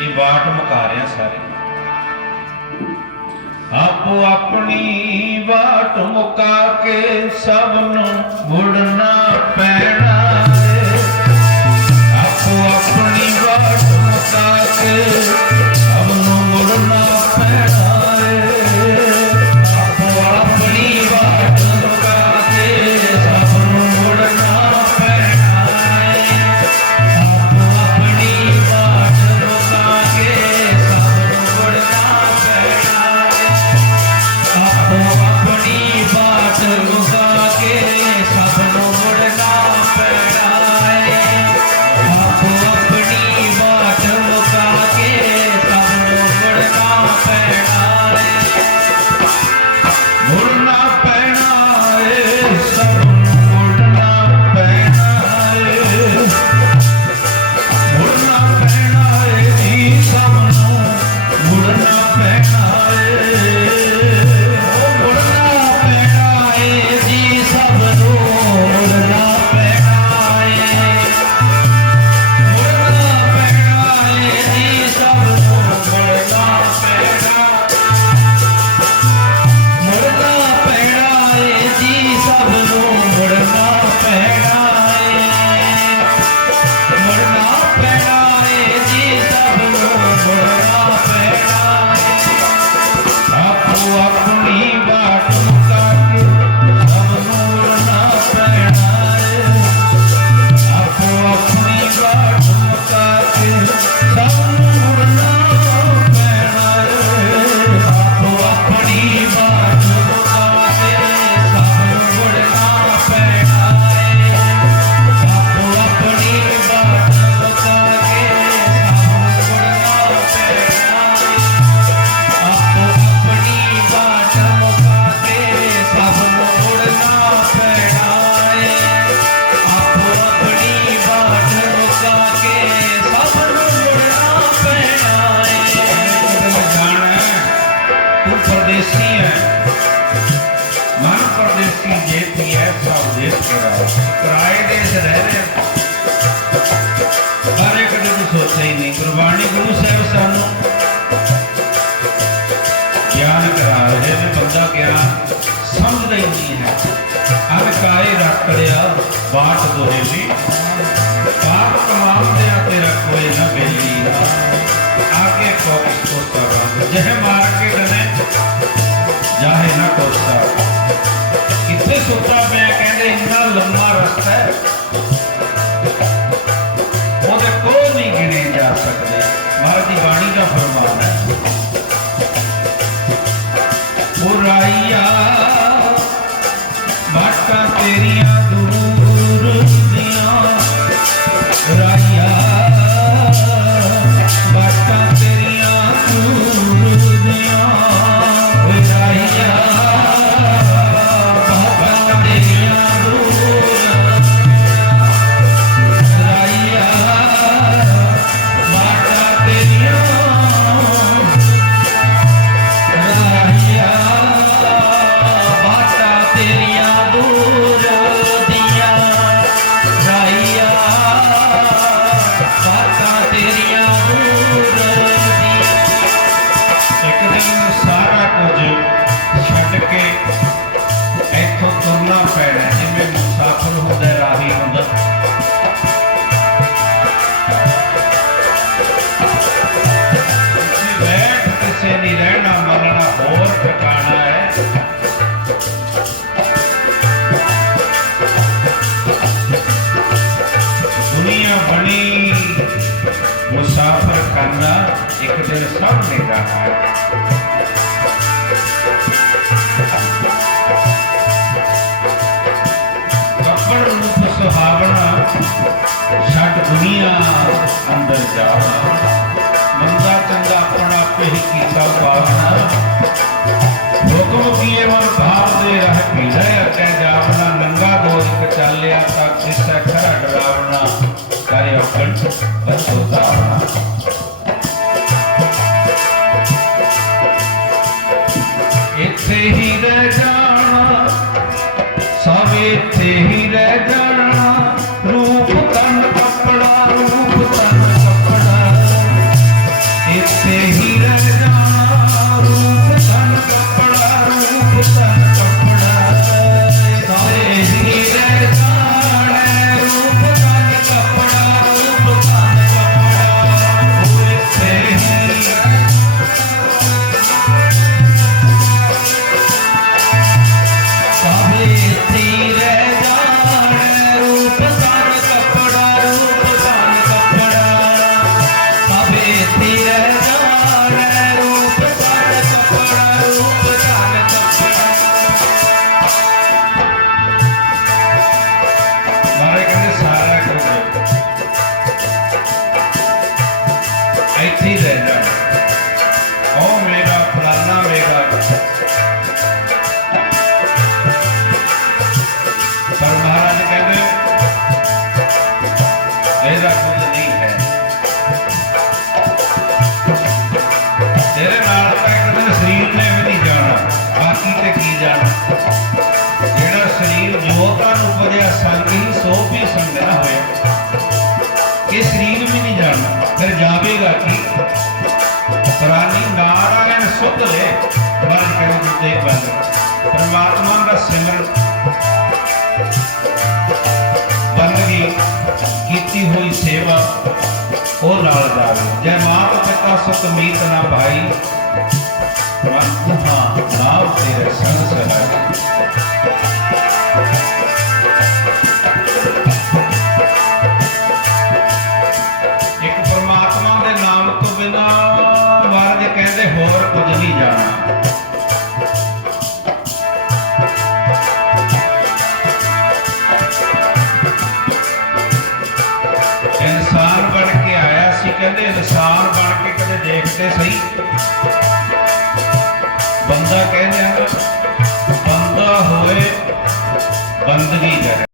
ਇਹ ਬਾਟ ਮੁਕਾ ਰਿਆ ਸਾਰੇ। ਆਪੋ ਆਪਣੀ ਬਾਟ ਮੁਕਾ ਕੇ ਸਭ ਨੂੰ ਮੁੜਨਾ ਪੈਣਾ। ਬਾਟ ਦੋਹੇਵੀ ਬਾਟ ਕਮਾਉਂਦਿਆ ਤੇਰਾ ਕੋਈ ਨਾ ਬੇਲੀ। ਆਗੇ ਕੋਈ ਕੋਤਾ ਰਾਮ ਜਹ ਮਾਰ ਕੇ ਡਨੇ ਜਾਹੇ ਨਾ ਕੋਤਾ। ਕਿੱਥੇ ਸੁੱਤਾ ਮੈਂ ਕਹਿੰਦੇ, ਇੰਨਾ ਲੰਮਾ ਰਸਤਾ ਹੈ। ਉਹਦੇ ਕੋਲ ਨਹੀਂ ਗਿਣੇ ਜਾ ਸਕਦੇ। ਮਹਾਰਾਜ ਦੀ ਬਾਣੀ ਦਾ ਫਰਮਾਨ ਹੈ। ਬੁਰਾਈਆਂ ਬਾਟਾਂ ਤੇਰੀਆਂ मुसाफर करना एक दिन સૌને રાખાય है। રૂપ સુહાવણા છટ દુનિયા અંદર किए मन भाव दे जावना। नंगा दोष चालिया डरावना। कार्य ਨਾਰਾਇਣ ਸੁਧ ਲੈ ਮਨ ਕਰੇ ਜਿਤੇ ਬੰਦ ਪਰਮਾਤਮਾ ਦਾ ਸਿਮਰਨ ਬੰਦਗੀ ਕੀਤੀ ਹੋਈ ਸੇਵਾ ਉਹ ਨਾਲ ਜਾਵੇ ਜੈ ਮਾਤ ਪਿਤਾ ਸੁਤ ਮੀਤ ਨਾ ਭਾਈ ਮਨ ਤੁਹਾ ਨਾਮ ਤੇਰੇ ਸੰਗ ਸਹਾਈ ਕਹਿੰਦੇ ਇਨਸਾਨ ਬਣ ਕੇ ਕਦੇ ਦੇਖਦੇ ਸਹੀ। ਬੰਦਾ ਕਹਿੰਦੇ ਆ ਬੰਦਾ ਹੋਏ ਬੰਦਗੀ ਕਰੇ।